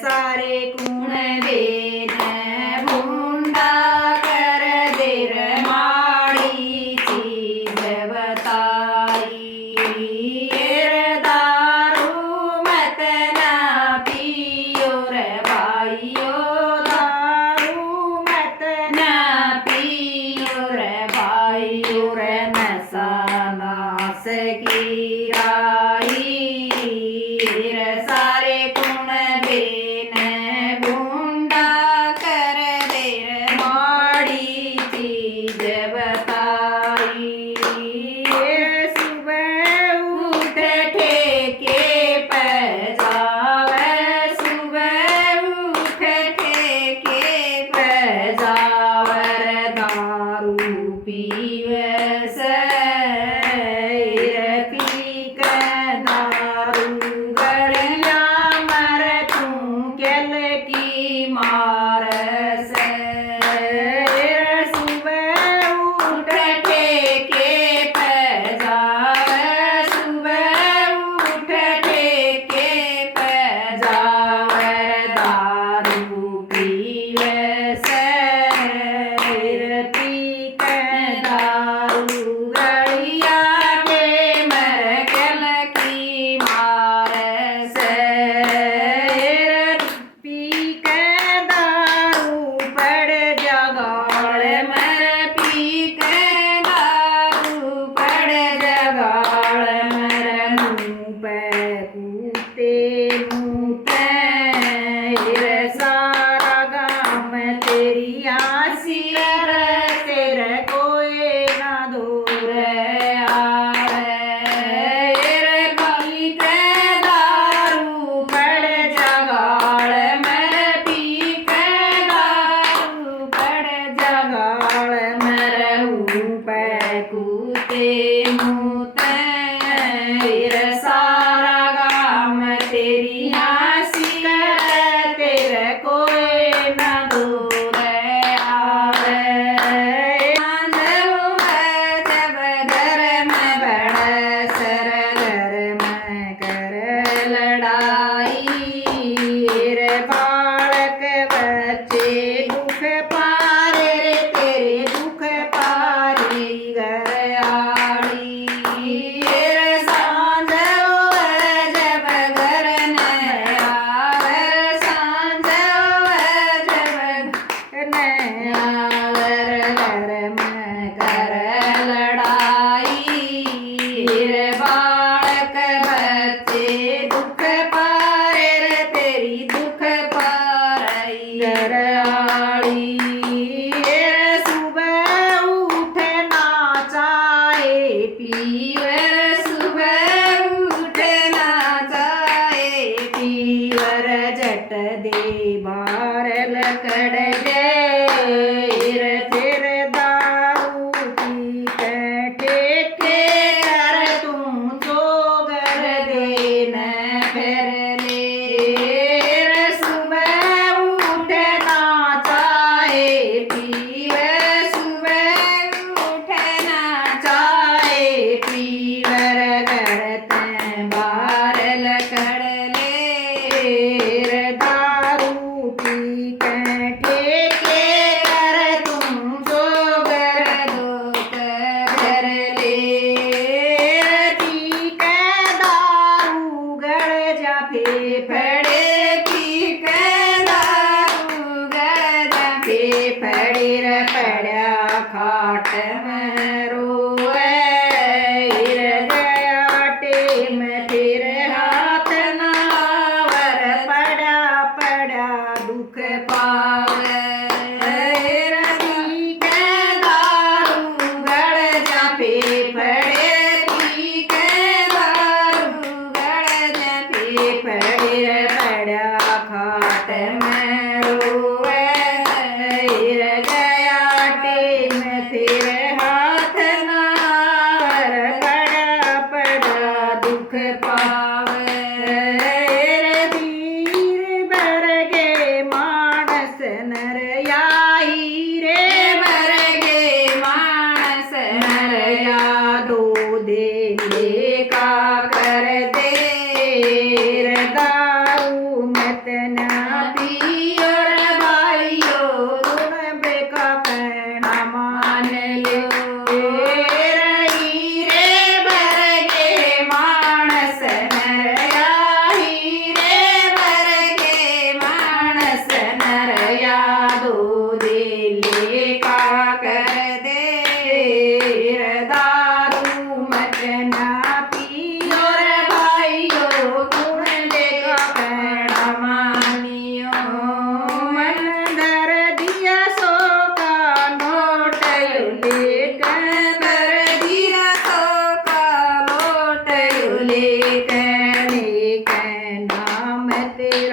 सारे कुण बेन भूंडा कर देर माड़ी चीज बताई। दारू मत ना पियो रे भाइयो, दारू मत ना पियो रे भाइयो रे नशा नाश गिराई। सारे कुण बेन भूंडा कर देर माड़ी चीज बताई। सुबह उठ ठेके पे जावे, सुबह उठ ठेके पे जावे दारू पीवे से पी के दारू गलिया मर तू केल की मार से। सुबह उठ ठेके पे जावे, सुबह उठ ठेके पे जावे दारू पीवे से पी के दारू गलिया के मर केल की मार से। पी के दारू पड़ जगाड़ मर, पी के दारू पड़ जगाड़ मर मुँह पे कूते मुँह सारा गाम तेरी आसी तेरे कोई ना दूर आवे। पी के दारू पड़ जगाड़ मर, पी के दारू पड़ जगाड़ मर मुँह पे कूते मुँह सारा गाम तेरी आसी तेरे कोई ना दूर आवे। जब घर में बड़ा सर घर में कर लड़ाई। बालक बच्चे दुख पारे रे तेरे दुख पारी घर आड़ी। सांझ जब घर न आवर, सांझ जब न आवर घर में कर लड़ाई। बालक बच्चे दुख पारे रे तेरी दुख पारई घर आड़ी। सुबह उठ नाचाए पीवर, सुबह उठ नाचाए पीवर जट दे बारल कड़ गए तेरे दारू पी के ठेके कर तू जोगर देन फिर ले। सुबह उठ नाचाए पीवर, सुबह उठ नाचाए पीवर करते बारल कर ले। दारू पी के ठेके कर तुम जोगर दो कर ले। पी के दारू गड़ जा फेफड़े, पी के दारू गड़ जा फेफड़े रे पड़ा खाट में रोए। गया टेम फिर हाथ नावर पड़ा पड़ा दुख पावे। पी के दारू गड़ जा फेफड़े, पी के दारू गड़ जा फेफड़े रे पड़ा खाट में रोए। गया टेम फिर हाथ नावर पड़ा पड़ा दुख पावे। धीर बर गे मानस नर याई रे बर गे मानस नर या दो दे का कर दे दारू मत ना पियो रे भाइयो गुण बेका कहना मान लो रही रे बरगे मानस नरयाही रे बरगे मानस नरया दो दिले का कर दे दारू मत ना पियो रे भाइयो गुण देखा कहना मानियो मन धर दिया सो का नोट लेकर धर दिया सो का नोट लेकर नाम तेरा